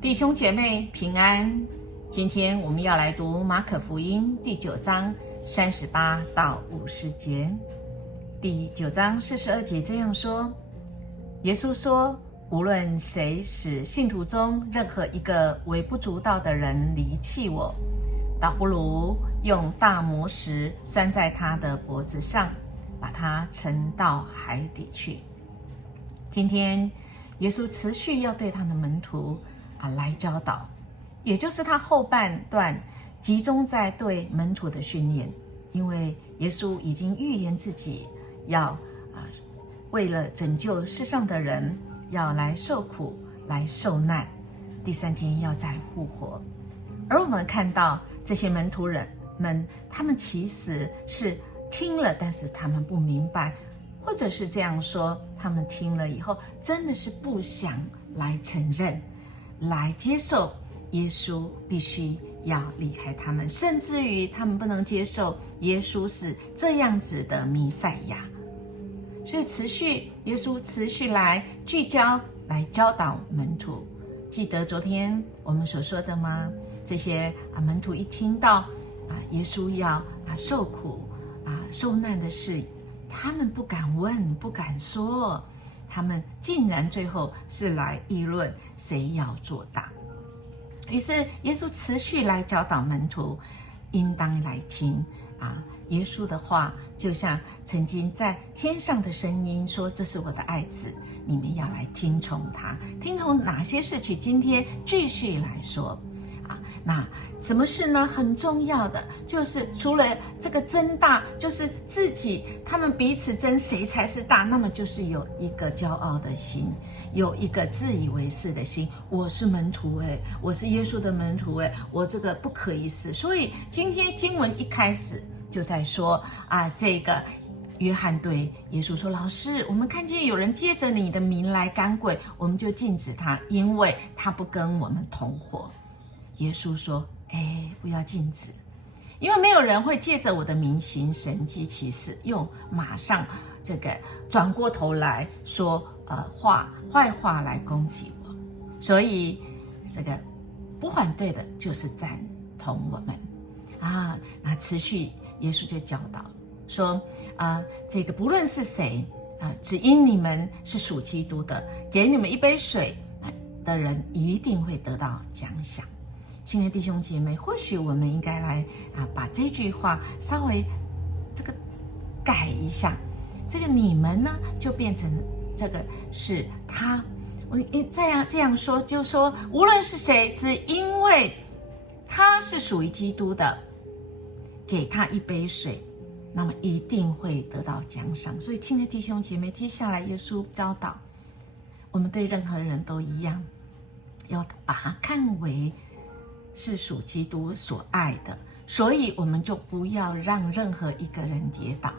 弟兄姐妹平安，今天我们要来读马可福音第9章38到50节。第9章42节这样说：耶稣说，无论谁使信徒中任何一个微不足道的人离弃我，倒不如用大磨石拴在他的脖子上，把他沉到海底去。今天耶稣持续要对他的门徒来教导，也就是他后半段集中在对门徒的训练，因为耶稣已经预言自己要为了拯救世上的人，要来受苦，来受难，第3天要再复活。而我们看到这些门徒人们，他们其实是听了，但是他们不明白，或者是这样说，他们听了以后真的是不想来承认，来接受耶稣必须要离开他们，甚至于他们不能接受耶稣是这样子的弥赛亚。所以耶稣持续来聚焦，来教导门徒。记得昨天我们所说的吗？这些门徒一听到耶稣要受苦受难的事，他们不敢问，不敢说，他们竟然最后是来议论谁要做大。于是耶稣持续来教导门徒，应当来听耶稣的话，就像曾经在天上的声音说，这是我的爱子，你们要来听从他。听从哪些事情？今天继续来说那什么事呢？很重要的就是除了这个争大，就是自己他们彼此争谁才是大，那么就是有一个骄傲的心，有一个自以为是的心。我是门徒我是耶稣的门徒我这个不可一世。所以今天经文一开始就在说这个约翰对耶稣说，老师，我们看见有人借着你的名来赶鬼，我们就禁止他，因为他不跟我们同伙。耶稣说不要禁止，因为没有人会借着我的名行神迹奇事，又马上这个转过头来说坏话来攻击我。所以这个不反对的就是赞同我们那持续耶稣就教导说这个不论是谁只因你们是属基督的，给你们一杯水的人一定会得到奖赏。亲爱的弟兄姐妹，或许我们应该来把这句话稍微这个改一下，这个你们呢就变成这个是他。我这样说，就说无论是谁，只因为他是属于基督的，给他一杯水，那么一定会得到奖赏。所以亲爱的弟兄姐妹，接下来耶稣教导我们对任何人都一样，要把他看为是属基督所爱的，所以我们就不要让任何一个人跌倒。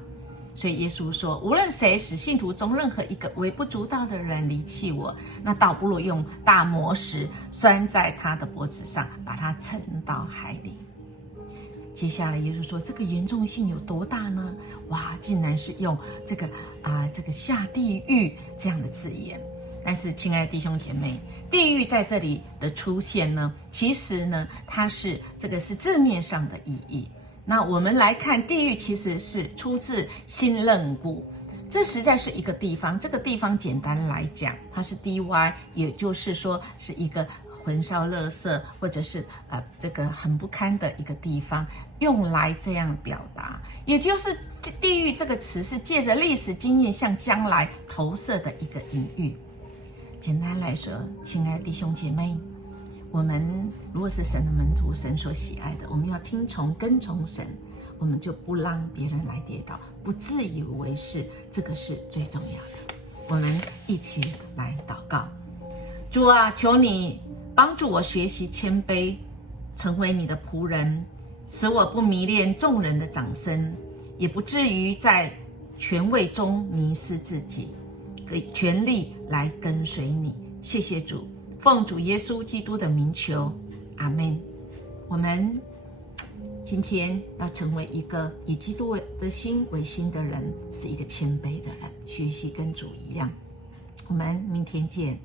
所以耶稣说，无论谁使信徒中任何一个微不足道的人离弃我，那倒不如用大磨石拴在他的脖子上，把他沉到海里。接下来耶稣说，这个严重性有多大呢？竟然是用这个下地狱这样的字眼。但是亲爱的弟兄姐妹，地狱在这里的出现呢，其实呢它是字面上的意义。那我们来看，地狱其实是出自新亘古，这实在是一个地方。这个地方简单来讲，它是低洼，也就是说是一个焚烧垃圾或者是这个很不堪的一个地方，用来这样表达。也就是地狱这个词是借着历史经验向将来投射的一个隐喻。简单来说，亲爱的弟兄姐妹，我们如果是神的门徒，神所喜爱的，我们要听从跟从神，我们就不让别人来跌倒，不自以为是，这个是最重要的。我们一起来祷告。主啊，求你帮助我学习谦卑，成为你的仆人，使我不迷恋众人的掌声，也不至于在权位中迷失自己，给权力来跟随你。谢谢主，奉主耶稣基督的名求，阿们。我们今天要成为一个以基督的心为心的人，是一个谦卑的人，学习跟主一样。我们明天见。